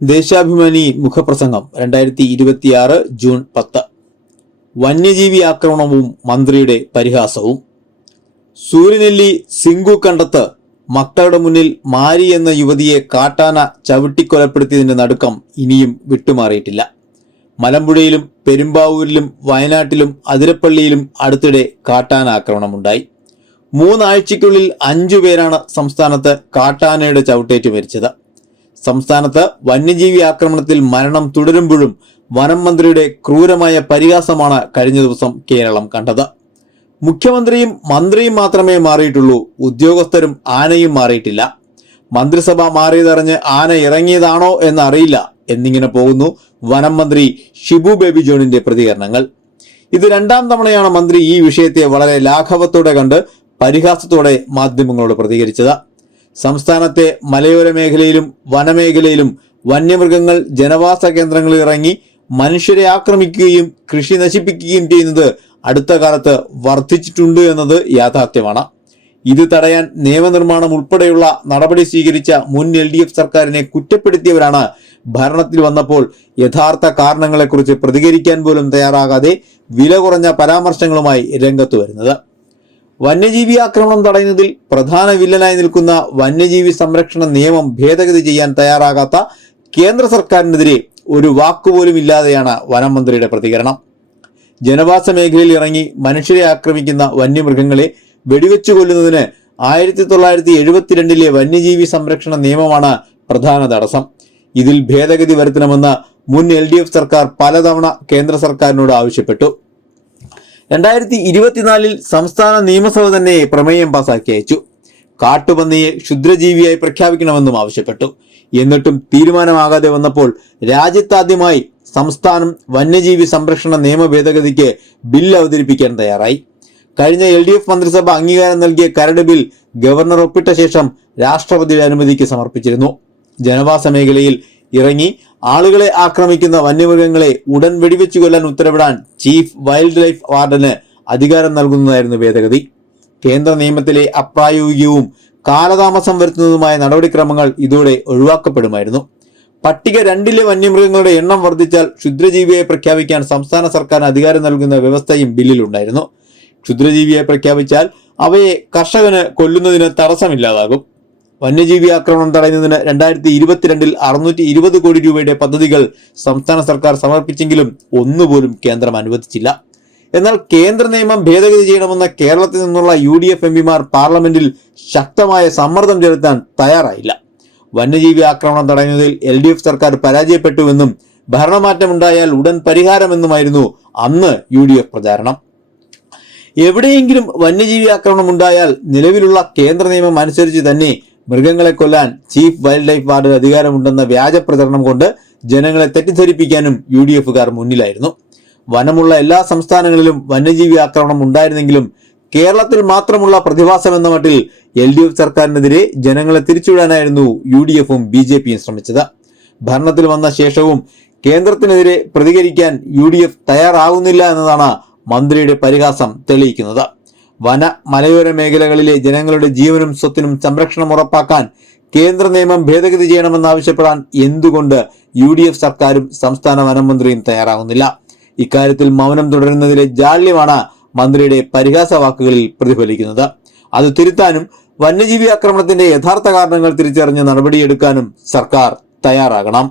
ദേശാഭിമാനി മുഖപ്രസംഗം 2026 ജൂൺ 10. വന്യജീവി ആക്രമണവും മന്ത്രിയുടെ പരിഹാസവും. സൂര്യനെല്ലി സിംഗു കണ്ടത്ത് മക്കളുടെ മുന്നിൽ മാരി എന്ന യുവതിയെ കാട്ടാന ചവിട്ടിക്കൊലപ്പെടുത്തിയതിന്റെ നടുക്കം ഇനിയും വിട്ടുമാറിയിട്ടില്ല. മലമ്പുഴയിലും പെരുമ്പാവൂരിലും വയനാട്ടിലും അതിരപ്പള്ളിയിലും അടുത്തിടെ കാട്ടാന ആക്രമണമുണ്ടായി. 3 ആഴ്ചയ്ക്കുള്ളിൽ 5 പേരാണ് സംസ്ഥാനത്ത് കാട്ടാനയുടെ ചവിട്ടേറ്റ് മരിച്ചത്. സംസ്ഥാനത്ത് വന്യജീവി ആക്രമണത്തിൽ മരണം തുടരുമ്പോഴും വനം മന്ത്രിയുടെ ക്രൂരമായ പരിഹാസമാണ് കഴിഞ്ഞ ദിവസം കേരളം കണ്ടത്. മുഖ്യമന്ത്രിയും മന്ത്രിയും മാത്രമേ മാറിയിട്ടുള്ളൂ, ഉദ്യോഗസ്ഥരും ആനയും മാറിയിട്ടില്ല. മന്ത്രിസഭ മാറിയതറിഞ്ഞ് ആന ഇറങ്ങിയതാണോ എന്നറിയില്ല എന്നിങ്ങനെ പോകുന്നു വനം മന്ത്രി ഷിബു ബേബി ജോണിന്റെ പ്രതികരണങ്ങൾ. ഇത് 2ാം തവണയാണ് മന്ത്രി ഈ വിഷയത്തെ വളരെ ലാഘവത്തോടെ കണ്ട് പരിഹാസത്തോടെ മാധ്യമങ്ങളോട് പ്രതികരിച്ചത്. സംസ്ഥാനത്തെ മലയോര മേഖലയിലും വനമേഖലയിലും വന്യമൃഗങ്ങൾ ജനവാസ കേന്ദ്രങ്ങളിൽ ഇറങ്ങി മനുഷ്യരെ ആക്രമിക്കുകയും കൃഷി നശിപ്പിക്കുകയും ചെയ്യുന്നത് അടുത്ത കാലത്ത് വർദ്ധിച്ചിട്ടുണ്ട് എന്നത് യാഥാർത്ഥ്യമാണ്. ഇത് തടയാൻ നിയമനിർമ്മാണം ഉൾപ്പെടെയുള്ള നടപടി സ്വീകരിച്ച മുൻ LDF സർക്കാരിനെ കുറ്റപ്പെടുത്തിയവരാണ് ഭരണത്തിൽ വന്നപ്പോൾ യഥാർത്ഥ കാരണങ്ങളെക്കുറിച്ച് പ്രതികരിക്കാൻ പോലും തയ്യാറാകാതെ വില കുറഞ്ഞ പരാമർശങ്ങളുമായി രംഗത്ത് വരുന്നത്. വന്യജീവി ആക്രമണം തടയുന്നതിൽ പ്രധാന വില്ലനായി നിൽക്കുന്ന വന്യജീവി സംരക്ഷണ നിയമം ഭേദഗതി ചെയ്യാൻ തയ്യാറാകാത്ത കേന്ദ്ര സർക്കാരിനെതിരെ ഒരു വാക്കുപോലും ഇല്ലാതെയാണ് വനം മന്ത്രിയുടെ പ്രതികരണം. ജനവാസ മേഖലയിൽ ഇറങ്ങി മനുഷ്യരെ ആക്രമിക്കുന്ന വന്യമൃഗങ്ങളെ വെടിവെച്ചു കൊല്ലുന്നതിന് 1972 വന്യജീവി സംരക്ഷണ നിയമമാണ് പ്രധാന തടസ്സം. ഇതിൽ ഭേദഗതി വരുത്തണമെന്ന് മുൻ LDF സർക്കാർ പലതവണ കേന്ദ്ര സർക്കാരിനോട് ആവശ്യപ്പെട്ടു. 2024 സംസ്ഥാന നിയമസഭ തന്നെ പ്രമേയം പാസാക്കി അയച്ചു. കാട്ടുപന്നിയെ ക്ഷുദ്രജീവിയായി പ്രഖ്യാപിക്കണമെന്നും ആവശ്യപ്പെട്ടു. എന്നിട്ടും തീരുമാനമാകാതെ വന്നപ്പോൾ രാജ്യത്താദ്യമായി സംസ്ഥാനം വന്യജീവി സംരക്ഷണ നിയമ ഭേദഗതിക്ക് ബിൽ അവതരിപ്പിക്കാൻ തയ്യാറായി. കഴിഞ്ഞ LDF മന്ത്രിസഭ അംഗീകാരം നൽകിയ കരട് ബിൽ ഗവർണർ ഒപ്പിട്ട ശേഷം രാഷ്ട്രപതിയുടെ അനുമതിക്ക് സമർപ്പിച്ചിരുന്നു. ജനവാസ മേഖലയിൽ ഇറങ്ങി ആളുകളെ ആക്രമിക്കുന്ന വന്യമൃഗങ്ങളെ ഉടൻ വെടിവെച്ചു കൊല്ലാൻ ഉത്തരവിടാൻ ചീഫ് വൈൽഡ് ലൈഫ് വാർഡന് അധികാരം നൽകുന്നതായിരുന്നു ഭേദഗതി. കേന്ദ്ര നിയമത്തിലെ അപ്രായോഗികവും കാലതാമസം വരുത്തുന്നതുമായ നടപടിക്രമങ്ങൾ ഇതോടെ ഒഴിവാക്കപ്പെടുമായിരുന്നു. പട്ടിക 2 വന്യമൃഗങ്ങളുടെ എണ്ണം വർദ്ധിച്ചാൽ ക്ഷുദ്രജീവിയെ പ്രഖ്യാപിക്കാൻ സംസ്ഥാന സർക്കാരിന് അധികാരം നൽകുന്ന വ്യവസ്ഥയും ബില്ലിലുണ്ടായിരുന്നു. ക്ഷുദ്രജീവിയെ പ്രഖ്യാപിച്ചാൽ അവയെ കർഷകന് കൊല്ലുന്നതിന് തടസ്സമില്ലാതാകും. വന്യജീവി ആക്രമണം തടയുന്നതിന് 2022 620 കോടി രൂപയുടെ പദ്ധതികൾ സംസ്ഥാന സർക്കാർ സമർപ്പിച്ചെങ്കിലും ഒന്നുപോലും കേന്ദ്രം അനുവദിച്ചില്ല. എന്നാൽ കേന്ദ്ര നിയമം ഭേദഗതി ചെയ്യണമെന്ന കേരളത്തിൽ നിന്നുള്ള UDF MPമാർ പാർലമെന്റിൽ ശക്തമായ സമ്മർദ്ദം ചെലുത്താൻ തയ്യാറായില്ല. വന്യജീവി ആക്രമണം തടയുന്നതിൽ LDF സർക്കാർ പരാജയപ്പെട്ടുവെന്നും ഭരണമാറ്റമുണ്ടായാൽ ഉടൻ പരിഹാരമെന്നുമായിരുന്നു അന്ന് UDF പ്രചാരണം. എവിടെയെങ്കിലും വന്യജീവി ആക്രമണം ഉണ്ടായാൽ നിലവിലുള്ള കേന്ദ്ര നിയമം അനുസരിച്ച് തന്നെ മൃഗങ്ങളെ കൊല്ലാൻ ചീഫ് വൈൽഡ് ലൈഫ് വാർഡിന് അധികാരമുണ്ടെന്ന വ്യാജ പ്രചരണം കൊണ്ട് ജനങ്ങളെ തെറ്റിദ്ധരിപ്പിക്കാനും UDFകാർ മുന്നിലായിരുന്നു. വനമുള്ള എല്ലാ സംസ്ഥാനങ്ങളിലും വന്യജീവി ആക്രമണം ഉണ്ടായിരുന്നെങ്കിലും കേരളത്തിൽ മാത്രമുള്ള പ്രതിഭാസം എന്ന മട്ടിൽ LDF സർക്കാരിനെതിരെ ജനങ്ങളെ തിരിച്ചുവിടാനായിരുന്നു UDFും BJPയും ശ്രമിച്ചത്. ഭരണത്തിൽ വന്ന ശേഷവും കേന്ദ്രത്തിനെതിരെ പ്രതികരിക്കാൻ UDF തയ്യാറാകുന്നില്ല എന്നതാണ് മന്ത്രിയുടെ പരിഹാസം തെളിയിക്കുന്നത്. മലയോര മേഖലകളിലെ ജനങ്ങളുടെ ജീവനും സ്വത്തിനും സംരക്ഷണം ഉറപ്പാക്കാൻ കേന്ദ്ര നിയമം ഭേദഗതി ചെയ്യണമെന്നാവശ്യപ്പെടാൻ എന്തുകൊണ്ട് UDF സർക്കാരും സംസ്ഥാന വനം മന്ത്രിയും തയ്യാറാകുന്നില്ല? ഇക്കാര്യത്തിൽ മൗനം തുടരുന്നതിലെ ജാള്യമാണ് മന്ത്രിയുടെ പരിഹാസ വാക്കുകളിൽ പ്രതിഫലിക്കുന്നത്. അത് തിരുത്താനും വന്യജീവി ആക്രമണത്തിന്റെ യഥാർത്ഥ കാരണങ്ങൾ തിരിച്ചറിഞ്ഞ് നടപടിയെടുക്കാനും സർക്കാർ തയ്യാറാകണം.